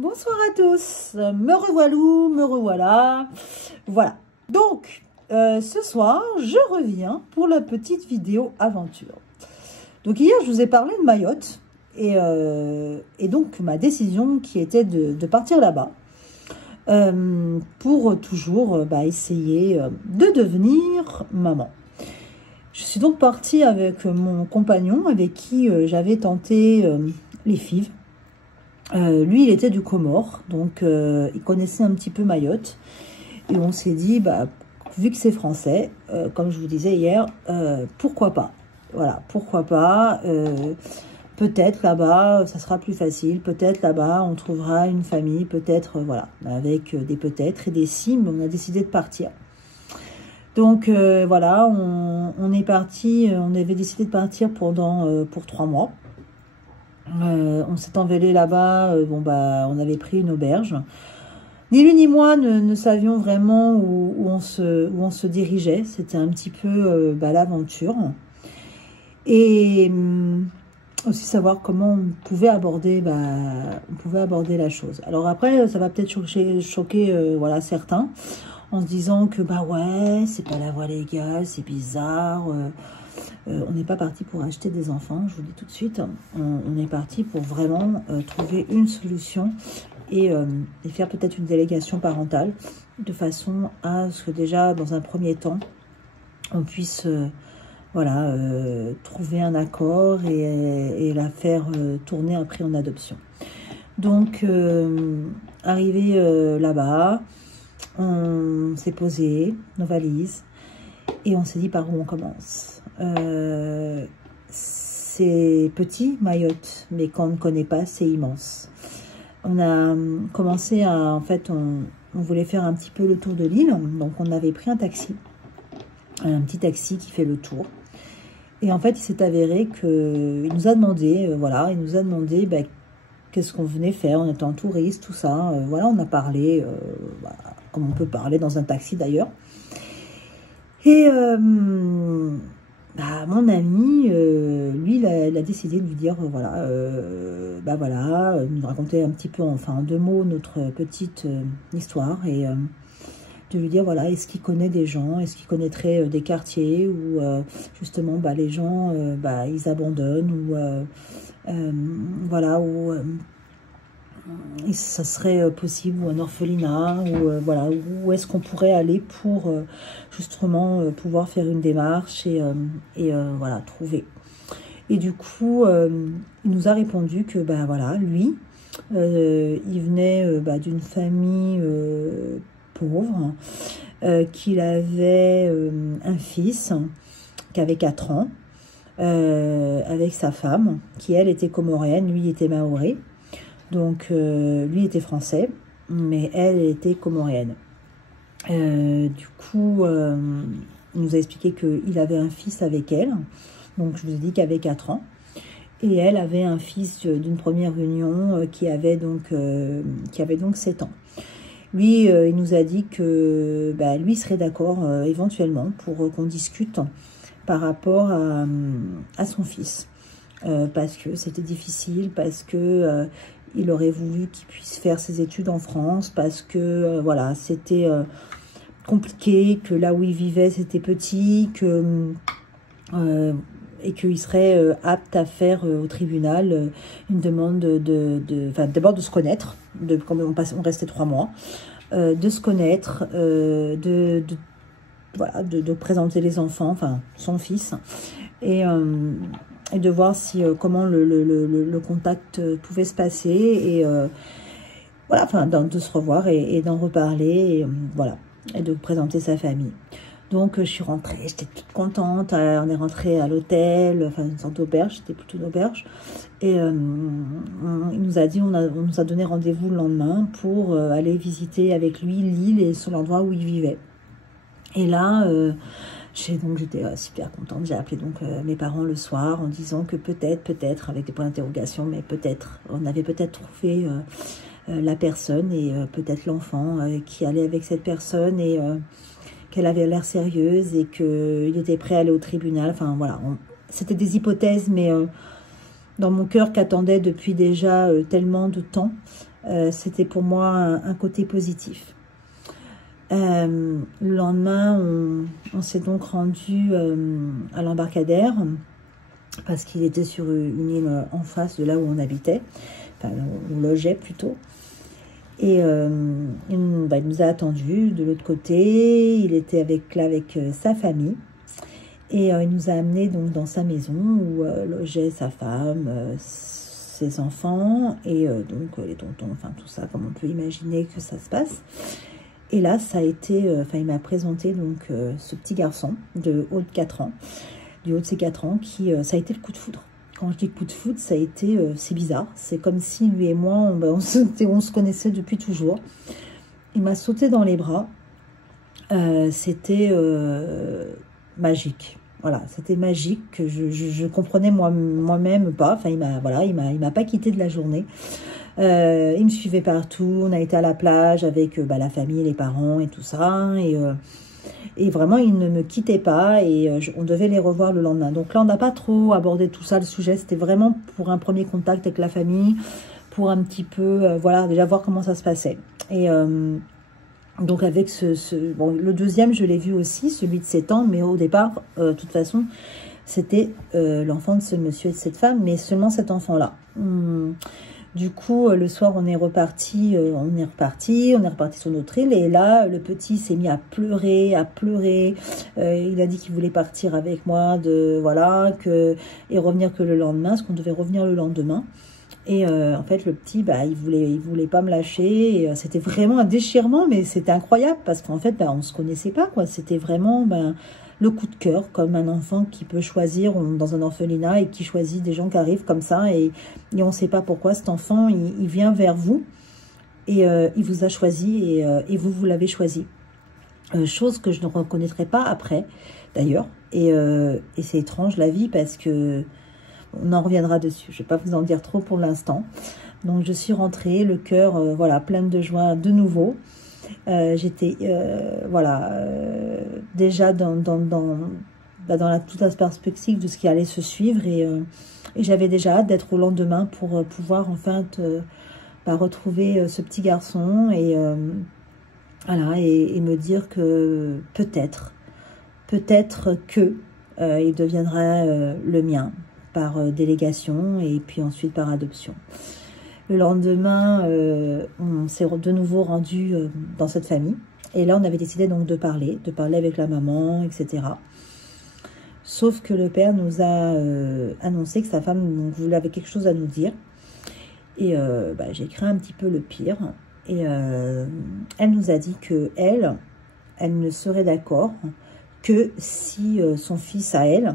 Bonsoir à tous, me revoilou, me revoilà, voilà. Donc, ce soir, je reviens pour la petite vidéo aventure. Donc hier, je vous ai parlé de Mayotte et donc ma décision qui était de partir là-bas pour toujours essayer de devenir maman. Je suis donc partie avec mon compagnon avec qui j'avais tenté les FIV. Lui, il était du Comore, donc il connaissait un petit peu Mayotte. Et on s'est dit, vu que c'est français, comme je vous disais hier, pourquoi pas? Voilà, pourquoi pas? Peut-être là-bas, ça sera plus facile. Peut-être là-bas, on trouvera une famille. Peut-être, voilà, avec des peut-être et des si, mais on a décidé de partir. Donc voilà, on est parti. On avait décidé de partir pour 3 mois. On s'est envolé là-bas, on avait pris une auberge. Ni lui ni moi ne savions vraiment où on se dirigeait. C'était un petit peu l'aventure. Et aussi savoir comment on pouvait aborder la chose. Alors après, ça va peut-être choquer certains, en se disant que ouais, c'est pas la voie légale, c'est bizarre. On n'est pas parti pour acheter des enfants, je vous le dis tout de suite. On est parti pour vraiment trouver une solution et faire peut-être une délégation parentale de façon à ce que déjà, dans un premier temps, on puisse trouver un accord et la faire tourner après en adoption. Donc, arrivé là-bas, on s'est posé nos valises et on s'est dit par où on commence. C'est petit, Mayotte, mais quand on ne connaît pas, c'est immense. On a commencé à, on voulait faire un petit peu le tour de l'île, donc on avait pris un petit taxi qui fait le tour. Et en fait, il s'est avéré qu'il nous a demandé, qu'est-ce qu'on venait faire, on était en touriste, tout ça. On a parlé, comme on peut parler dans un taxi d'ailleurs. Et mon ami, lui, il a décidé de lui dire, nous raconter un petit peu, en 2 mots, notre petite histoire et de lui dire, est-ce qu'il connaît des gens, est-ce qu'il connaîtrait des quartiers où, justement, les gens, ils abandonnent, ou, ça serait possible, ou un orphelinat, ou où est-ce qu'on pourrait aller pour justement pouvoir faire une démarche et trouver. Et du coup, il nous a répondu que lui, il venait d'une famille pauvre, qu'il avait un fils qui avait 4 ans, avec sa femme, qui elle était comorienne, lui était maoré. Donc, lui était français, mais elle était comorienne. Du coup, il nous a expliqué qu'il avait un fils avec elle. Donc, je vous ai dit qu'il avait 4 ans. Et elle avait un fils d'une première union qui avait donc 7 ans. Lui, il nous a dit que lui serait d'accord éventuellement pour qu'on discute par rapport à son fils. Parce que c'était difficile, parce que il aurait voulu qu'il puisse faire ses études en France, parce que c'était compliqué, que là où il vivait c'était petit, et qu'il serait apte à faire au tribunal une demande d'abord de se connaître, comme on restait 3 mois, de se connaître, de présenter les enfants, son fils, et de voir si comment le contact pouvait se passer, et de se revoir et d'en reparler, et de présenter sa famille. Donc je suis rentrée, j'étais toute contente, on est rentré à l'hôtel, une sorte d'auberge, c'était plutôt une auberge, et il nous a dit, on nous a donné rendez-vous le lendemain pour aller visiter avec lui l'île et sur l'endroit où il vivait. Et là, j'étais super contente. J'ai appelé donc mes parents le soir en disant que peut-être, avec des points d'interrogation, mais peut-être, on avait peut-être trouvé la personne et peut-être l'enfant qui allait avec cette personne, et qu'elle avait l'air sérieuse et qu'il était prêt à aller au tribunal. C'était des hypothèses, mais dans mon cœur qu'attendait depuis déjà tellement de temps, c'était pour moi un côté positif. Le lendemain, on s'est donc rendu à l'embarcadère parce qu'il était sur une île en face de là où on habitait, enfin on logeait plutôt. Et il nous a attendus de l'autre côté, il était là avec sa famille. Et il nous a amenés donc dans sa maison où logeait sa femme, ses enfants et donc les tontons, enfin tout ça, comme on peut imaginer que ça se passe. Et là, ça a été, il m'a présenté donc ce petit garçon du haut de ses 4 ans, qui, ça a été le coup de foudre. Quand je dis coup de foudre, ça a été, c'est bizarre. C'est comme si lui et moi, on se connaissait depuis toujours. Il m'a sauté dans les bras. C'était magique. Voilà, c'était magique, que je comprenais moi-même pas. Enfin, il m'a pas quitté de la journée. Il me suivait partout. On a été à la plage avec la famille, les parents et tout ça. Et vraiment, il ne me quittait pas. Et on devait les revoir le lendemain. Donc là, on n'a pas trop abordé tout ça, le sujet. C'était vraiment pour un premier contact avec la famille, pour un petit peu, voilà, déjà voir comment ça se passait. Et donc avec bon, le deuxième, je l'ai vu aussi, celui de 7 ans, mais au départ, de toute façon, c'était l'enfant de ce monsieur et de cette femme, mais seulement cet enfant-là. Du coup, le soir, on est reparti sur notre île, et là, le petit s'est mis à pleurer. Il a dit qu'il voulait partir avec moi, et revenir que le lendemain, parce qu'on devait revenir le lendemain. Et en fait, le petit, il voulait pas me lâcher. Et c'était vraiment un déchirement, mais c'était incroyable parce qu'en fait, on se connaissait pas, quoi. C'était vraiment le coup de cœur, comme un enfant qui peut choisir dans un orphelinat et qui choisit des gens qui arrivent comme ça. Et on ne sait pas pourquoi cet enfant, il vient vers vous et il vous a choisi et vous l'avez choisi. Chose que je ne reconnaîtrai pas après, d'ailleurs. Et c'est étrange, la vie, parce que on en reviendra dessus. Je ne vais pas vous en dire trop pour l'instant. Donc, je suis rentrée, le cœur, pleine de joie de nouveau. J'étais, déjà dans toute la perspective de ce qui allait se suivre. Et j'avais déjà hâte d'être au lendemain pour pouvoir, enfin, retrouver ce petit garçon. Et me dire que peut-être que il deviendra le mien, par délégation et puis ensuite par adoption. Le lendemain, on s'est de nouveau rendu dans cette famille. Et là, on avait décidé donc de parler avec la maman, etc. Sauf que le père nous a annoncé que sa femme avait quelque chose à nous dire. Et j'ai craint un petit peu le pire. Et elle nous a dit que elle ne serait d'accord que si son fils à elle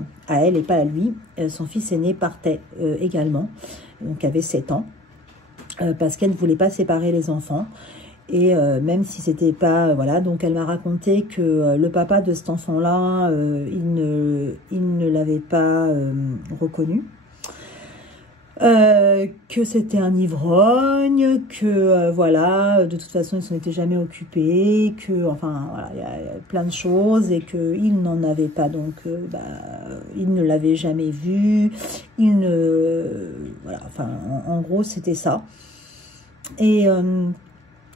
et pas à lui, son fils aîné partait également, donc avait 7 ans, parce qu'elle ne voulait pas séparer les enfants. Et même si c'était pas, donc elle m'a raconté que le papa de cet enfant-là, il ne l'avait pas reconnu. Que c'était un ivrogne, que de toute façon il s'en était jamais occupé, que il y a plein de choses, et que il n'en avait pas, donc il ne l'avait jamais vu, en gros c'était ça. Et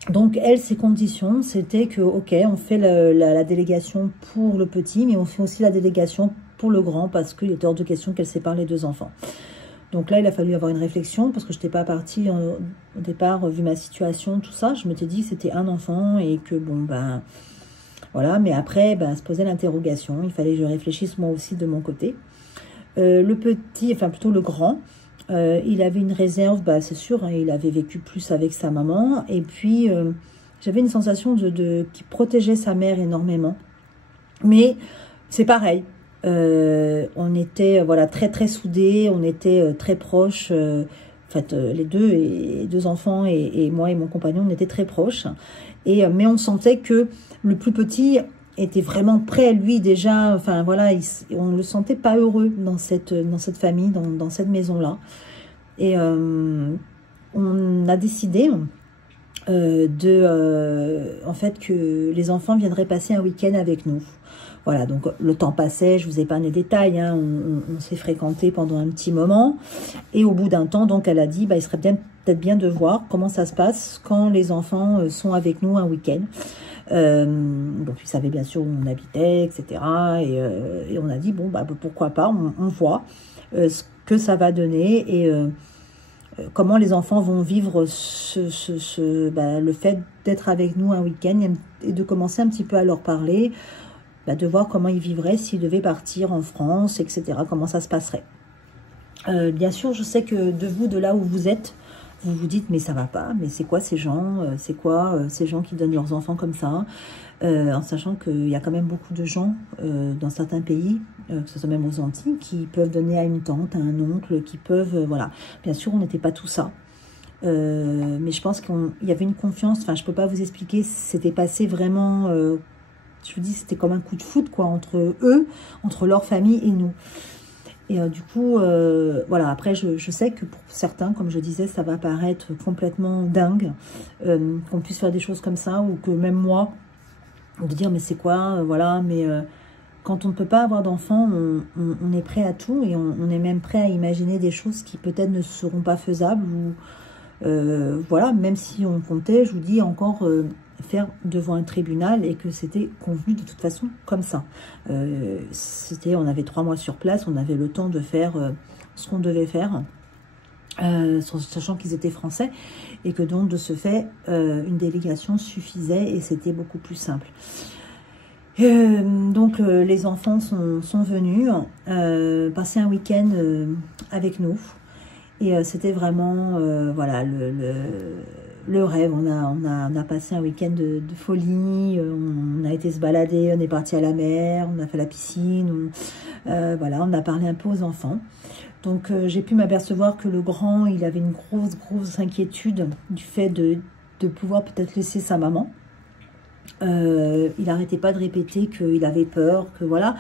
donc elle, ses conditions, c'était que ok, on fait la délégation pour le petit, mais on fait aussi la délégation pour le grand, parce qu'il était hors de question qu'elle sépare les 2 enfants. Donc là, il a fallu avoir une réflexion, parce que je n'étais pas partie au départ, vu ma situation, tout ça. Je m'étais dit que c'était un enfant et que, mais après, se posait l'interrogation. Il fallait que je réfléchisse moi aussi de mon côté. Le petit, plutôt le grand, il avait une réserve, c'est sûr, hein, il avait vécu plus avec sa maman. Et puis, j'avais une sensation qui protégeait sa mère énormément. Mais c'est pareil. On était très très soudés, on était très proches, les deux enfants et moi et mon compagnon, on était très proches, mais on sentait que le plus petit était vraiment prêt, lui déjà, on le sentait pas heureux dans cette famille, dans cette maison là. Et on a décidé que les enfants viendraient passer un week-end avec nous. Voilà, donc le temps passait, je vous épargne les détails, hein, on s'est fréquenté pendant un petit moment. Et au bout d'un temps, donc elle a dit, il serait peut-être bien de voir comment ça se passe quand les enfants sont avec nous un week-end. Donc ils savaient bien sûr où on habitait, etc. Et on a dit, bon, pourquoi pas, on voit ce que ça va donner et comment les enfants vont vivre le fait d'être avec nous un week-end et de commencer un petit peu à leur parler, de voir comment ils vivraient s'ils devaient partir en France, etc., comment ça se passerait. Bien sûr, je sais que de là où vous êtes, vous vous dites, mais ça va pas, mais c'est quoi ces gens, c'est quoi ces gens qui donnent leurs enfants comme ça, en sachant qu'il y a quand même beaucoup de gens dans certains pays, que ce soit même aux Antilles, qui peuvent donner à une tante, à un oncle, qui peuvent, voilà. Bien sûr, on n'était pas tout ça. Mais je pense qu'il y avait une confiance, enfin je peux pas vous expliquer, c'était passé vraiment... je vous dis, c'était comme un coup de foudre, quoi, entre eux, entre leur famille et nous. Et du coup, voilà, après, je sais que pour certains, comme je disais, ça va paraître complètement dingue, qu'on puisse faire des choses comme ça, ou que même moi, de dire, mais c'est quoi, voilà, mais quand on ne peut pas avoir d'enfants, on est prêt à tout, et on est même prêt à imaginer des choses qui peut-être ne seront pas faisables, ou voilà, même si on comptait, je vous dis encore... faire devant un tribunal et que c'était convenu de toute façon comme ça. On avait 3 mois sur place, on avait le temps de faire ce qu'on devait faire, sachant qu'ils étaient français et que donc de ce fait, une délégation suffisait et c'était beaucoup plus simple. Donc les enfants sont venus passer un week-end avec nous et c'était vraiment voilà le rêve. On a passé un week-end de folie, on a été se balader, on est parti à la mer, on a fait la piscine, voilà, on a parlé un peu aux enfants. Donc j'ai pu m'apercevoir que le grand, il avait une grosse inquiétude du fait de pouvoir peut-être laisser sa maman. Il n'arrêtait pas de répéter qu'il avait peur, que voilà...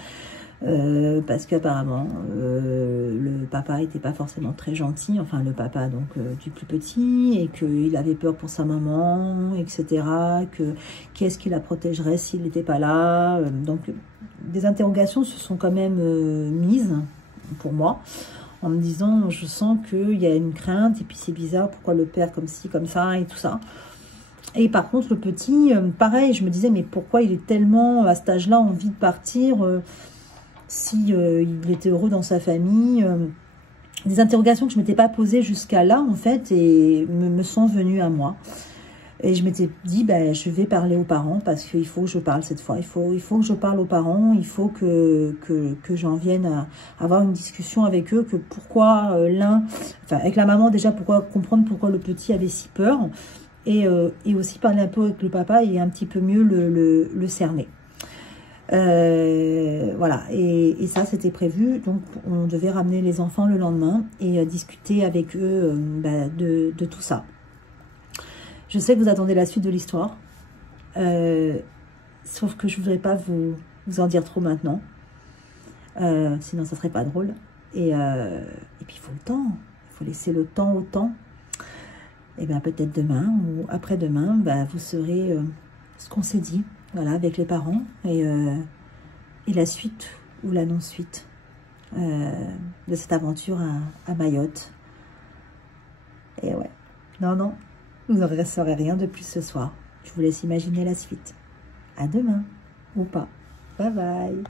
parce qu'apparemment le papa était pas forcément très gentil, enfin le papa donc du plus petit, et qu'il avait peur pour sa maman, etc., que qui est-ce qui la protégerait s'il n'était pas là, donc des interrogations se sont quand même mises pour moi, en me disant, je sens qu'il y a une crainte, et puis c'est bizarre, pourquoi le père comme ci, comme ça, et tout ça. Et par contre, le petit, pareil, je me disais, mais pourquoi il est tellement, à cet âge-là, envie de partir si il était heureux dans sa famille, des interrogations que je ne m'étais pas posées jusqu'à là, en fait, et me sont venues à moi. Et je m'étais dit, je vais parler aux parents, parce qu'il faut que je parle cette fois. Il faut que je parle aux parents, il faut que j'en vienne à avoir une discussion avec eux, que pourquoi avec la maman déjà, comprendre pourquoi le petit avait si peur, et aussi parler un peu avec le papa et un petit peu mieux le cerner. Voilà, et ça c'était prévu, donc on devait ramener les enfants le lendemain et discuter avec eux de tout ça. Je sais que vous attendez la suite de l'histoire, sauf que je ne voudrais pas vous en dire trop maintenant, sinon ça serait pas drôle, et puis il faut le temps, il faut laisser le temps au temps, et bien peut-être demain ou après-demain, vous saurez ce qu'on s'est dit. Voilà, avec les parents et la suite ou la non-suite de cette aventure à Mayotte. Et ouais, non, vous ne saurez rien de plus ce soir. Je vous laisse imaginer la suite. À demain, ou pas. Bye bye.